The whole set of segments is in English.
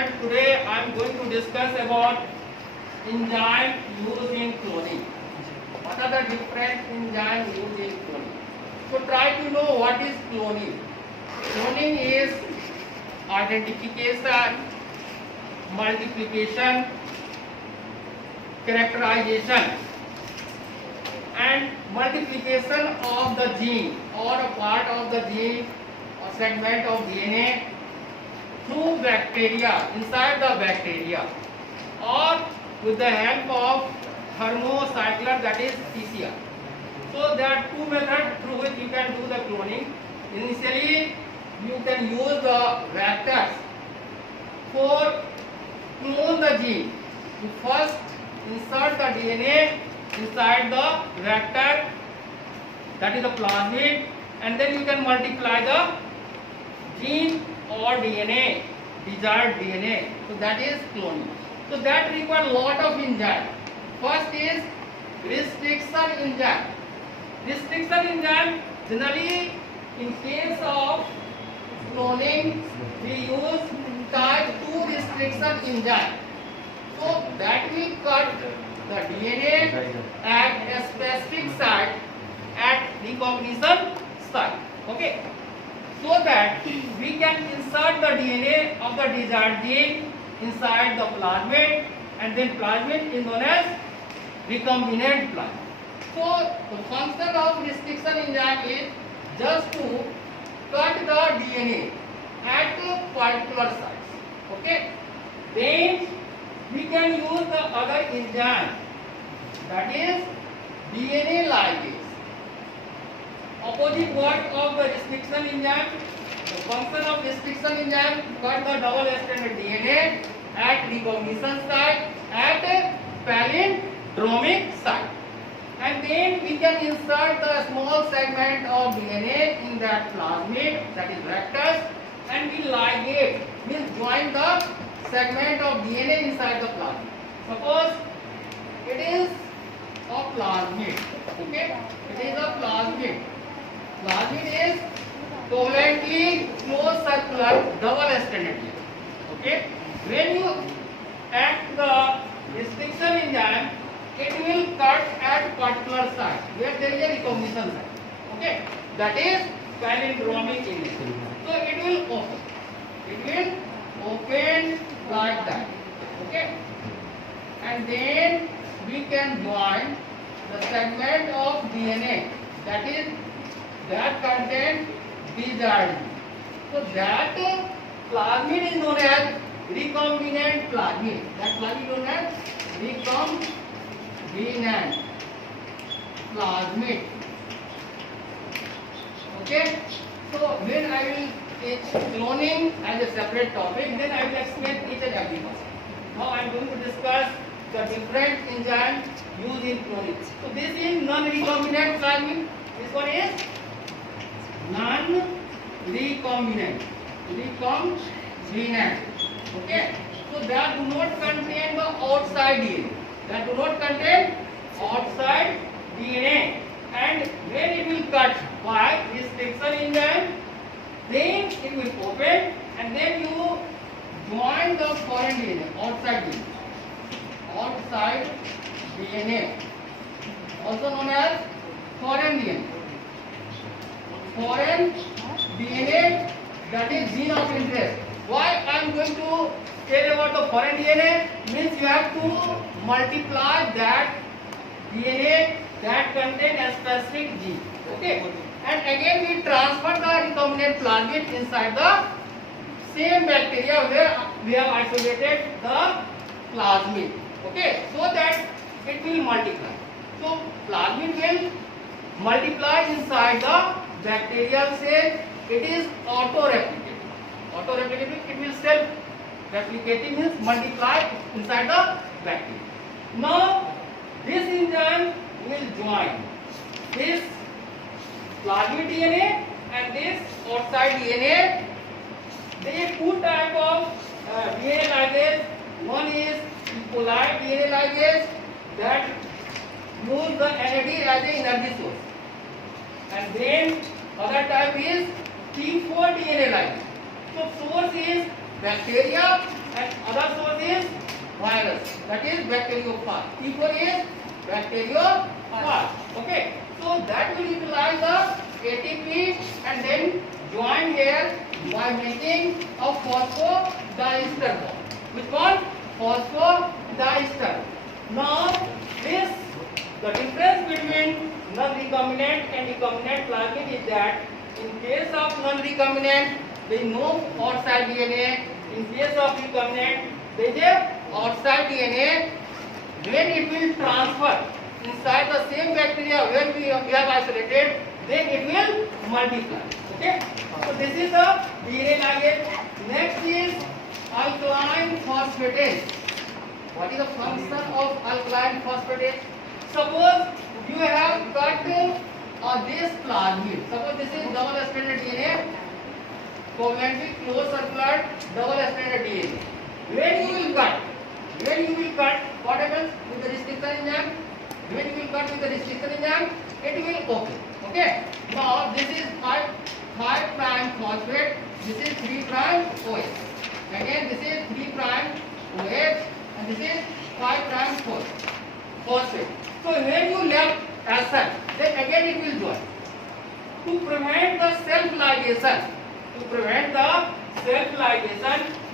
students, today I am going to discuss about enzyme used in cloning. What are the different enzymes used in cloning? So try to know what is cloning. Cloning is identification, multiplication, characterization and multiplication of the gene or a part of the gene or segment of DNA through bacteria, inside the bacteria, or with the help of thermocycler, that is PCR. So there are two methods through which you can do the cloning. Initially, you can use the vectors for clone the gene. You first insert the DNA inside the vector, that is the plasmid, and then you can multiply the gene or DNA, desired DNA. So that is cloning. So that requires a lot of enzyme. First is restriction enzyme. Restriction enzyme, generally in case of cloning we use type 2 restriction enzyme. So that will cut the DNA at a specific site at recognition site. Okay. So that we can insert the DNA of the desired gene inside the plasmid, and then plasmid is known as recombinant plasmid. So the function of restriction enzyme is just to cut the DNA at a particular sites. Okay. Then we can use the other enzyme, that is DNA ligase. Opposite word of the restriction enzyme. The function of restriction enzyme cut the double-stranded DNA at recognition site at a palindromic site, and then we can insert the small segment of DNA in that plasmid, that is vectors, and we ligate, means join the segment of DNA inside the plasmid. Suppose it is a plasmid. Okay, it is a plasmid. Plasmid is covalently closed circular double-stranded DNA. Okay, when you act the restriction enzyme, it will cut at particular site where there is a recognition site. Okay, that is palindromic enzyme. So it will open. It will open like that. Okay, and then we can join the segment of DNA, that is that content desired. So that plasmid is known as recombinant plasmid. That plasmid is known as recombinant plasmid. Okay. So when I will teach cloning as a separate topic, then I will explain each and every one. Now I am going to discuss the different enzymes used in cloning. So this is non-recombinant plasmid. This one is non-recombinant. Recombinant. Okay. So that do not contain the outside DNA. That do not contain outside DNA. And when it will cut by restriction enzyme, then it will open, and then you join the foreign DNA, outside DNA. Outside DNA, also known as foreign DNA. Foreign DNA, that is gene of interest. Why I am going to tell about the foreign DNA? Means you have to multiply that DNA that contains a specific gene. Okay, and again we transfer the recombinant plasmid inside the same bacteria where we have isolated the plasmid. Okay, so that it will multiply. So plasmid will multiply inside the bacterial cell. It is auto-replicating. Auto-replicating, it will self-replicating, means multiply inside the bacteria. Now this enzyme will join this plasmid DNA and this outside DNA. There are two types of DNA ligase. One is E. coli DNA ligase that use the NAD as an energy source, and then other type is T4 DNA ligase. So source is bacteria and other source is virus, that is bacteriophage. T4 is bacteriophage. Okay, so that will utilize the ATP and then join here by making a phosphodiester bond. Which one? Phosphodiester. Now this, the difference between non-recombinant and recombinant plasmid is that in case of non-recombinant there is no outside DNA. In case of recombinant there is a outside DNA. When it will transfer inside the same bacteria where we have isolated, then it will multiply. Okay. So this is the DNA ligase. Next is alkaline phosphatase. What is the function of alkaline phosphatase? Suppose you have cut this plasmid. Suppose this is double-stranded DNA, covalently close circular double-stranded DNA. When you will cut, what happens with the restriction enzyme? When you will cut with the restriction enzyme, it will open. Okay. Now this is 5' phosphate. This is 3' OH. Again this is 3' OH and this is 5' phosphate. So when you left as such, then again it will join. To prevent the self-ligation,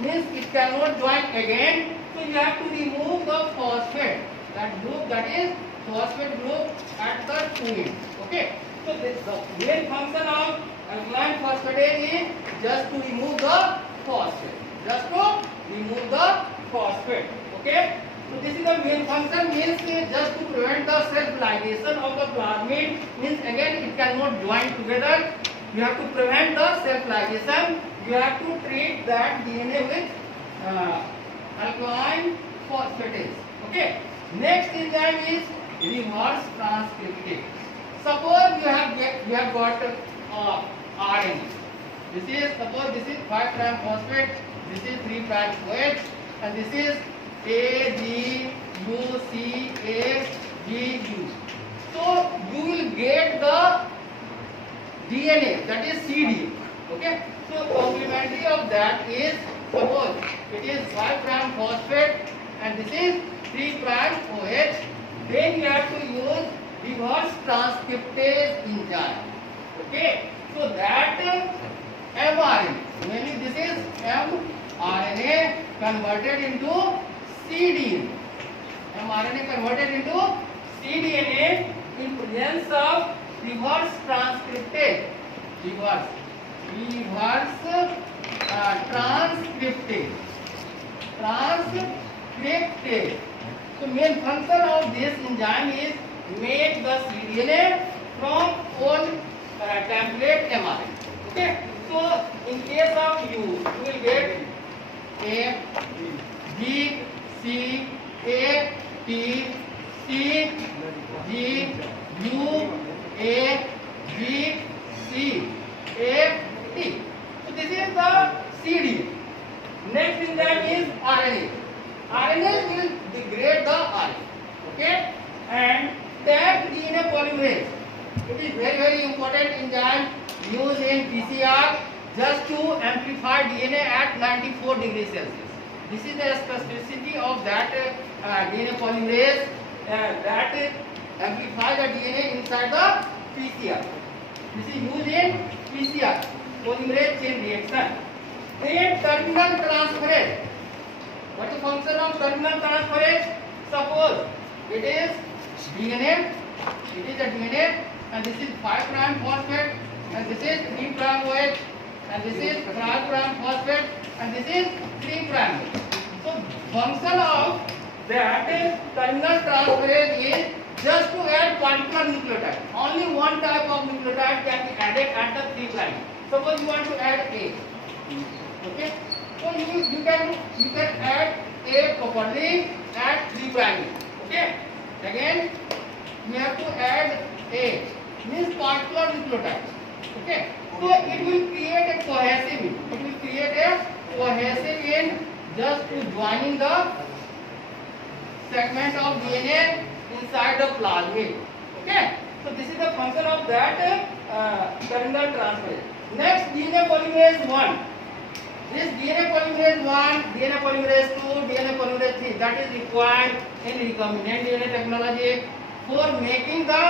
means it cannot join again. So you have to remove the phosphate. That group, that is phosphate group at the two ends. Okay. So this, the main function of alkaline phosphatase is just to remove the phosphate. Okay. So this is the main function, means just to prevent the self-ligation of the plasmid, means again it cannot join together. You have to prevent the self-ligation. You have to treat that DNA with alkaline phosphatase. Okay. Next enzyme is reverse transcriptase. Suppose you have got RNA. Suppose this is 5' phosphate. This is 3' OH, and this is AGUCAGU. So you will get the DNA, that is CD. Okay. So complementary of that is, suppose it is 5' phosphate and this is 3' OH. Then you have to use reverse transcriptase enzyme. Okay. So that mRNA, mainly this is mRNA converted into cDNA. mRNA converted into cDNA in presence of reverse transcriptase. Reverse transcriptase. So main function of this enzyme is make the cDNA from own template mRNA. Okay. So in case of you will get A, G, C, A, T, C, G, U, A, G, C, A, T. So this is the CD. Next enzyme is RNA. RNA will degrade the RNA. Okay. And tag DNA polymerase. It is very important enzyme used in PCR just to amplify DNA at 94 degrees Celsius. This is the specificity of that DNA polymerase that amplify the DNA inside the PCR. This is used in PCR, polymerase chain reaction. Then terminal transferase. What is the function of terminal transferase? Suppose it is DNA, and this is 5' phosphate, and this is 3' OH, and this is 5' phosphate, and this is 3' OH. So function of that terminal transferase is just to add particular nucleotide. Only one type of nucleotide can be added at the 3'. Suppose you want to add A. Okay. So you can add A properly at 3'. Okay. Again, you have to add A, means particular nucleotide. Okay. So it will create a cohesive. In just to joining the segment of DNA inside the plasmid. Okay. So this is the function of that terminal transferase. Next, DNA polymerase 1. This DNA polymerase 1, DNA polymerase 2, DNA polymerase 3, that is required in recombinant DNA technology for making the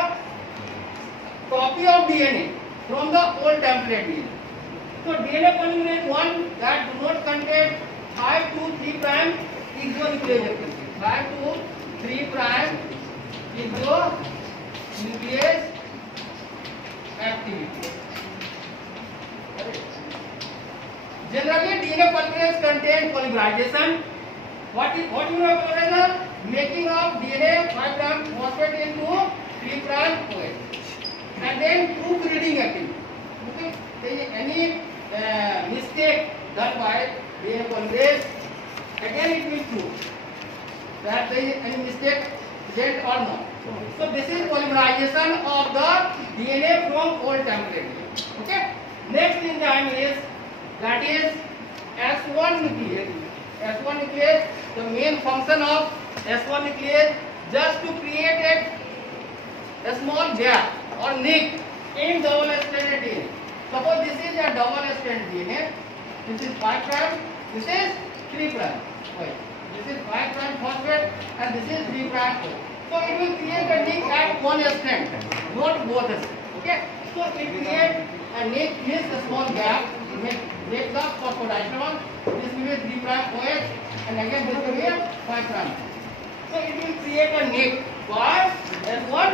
copy of DNA from the old template DNA. So DNA polymerase 1 that do not contain 5 to 3 prime exonuclease activity. 5 to 3 prime exonuclease activity. Generally, DNA polymerase contain polymerization. What you have polymerization? Making of DNA 5 prime phosphate into 3 prime OH, and then proofreading activity. Okay, there is any mistake done by DNA polymerase, again it will prove that there is any mistake present or not. So this is polymerization of the DNA from old template. Okay. Next enzyme is that is S1 nuclease. S1 nuclease, the main function of S1 nuclease just to create a small gap or nick in double stranded DNA. Suppose this is a double stranded DNA. This is 5 prime. This is 3 prime. Wait. This is 5 prime phosphate and this is 3 prime O. So it will create a nick at one strand, not both strands. Okay. So it creates a nick, means a small gap. Make the phosphodiester. This will be 3 prime OH and again this will be 5 prime. So it will create a nick for S1.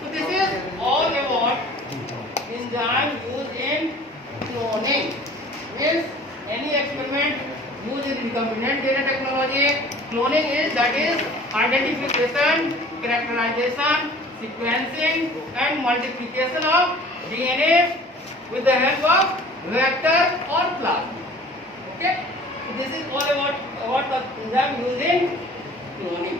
So this is all about enzyme used in cloning. Means any experiment used in recombinant DNA technology. Cloning is that is identification, characterization, sequencing and multiplication of DNA with the help of vector or plasmid. Okay, so this is all about the enzyme used in cloning.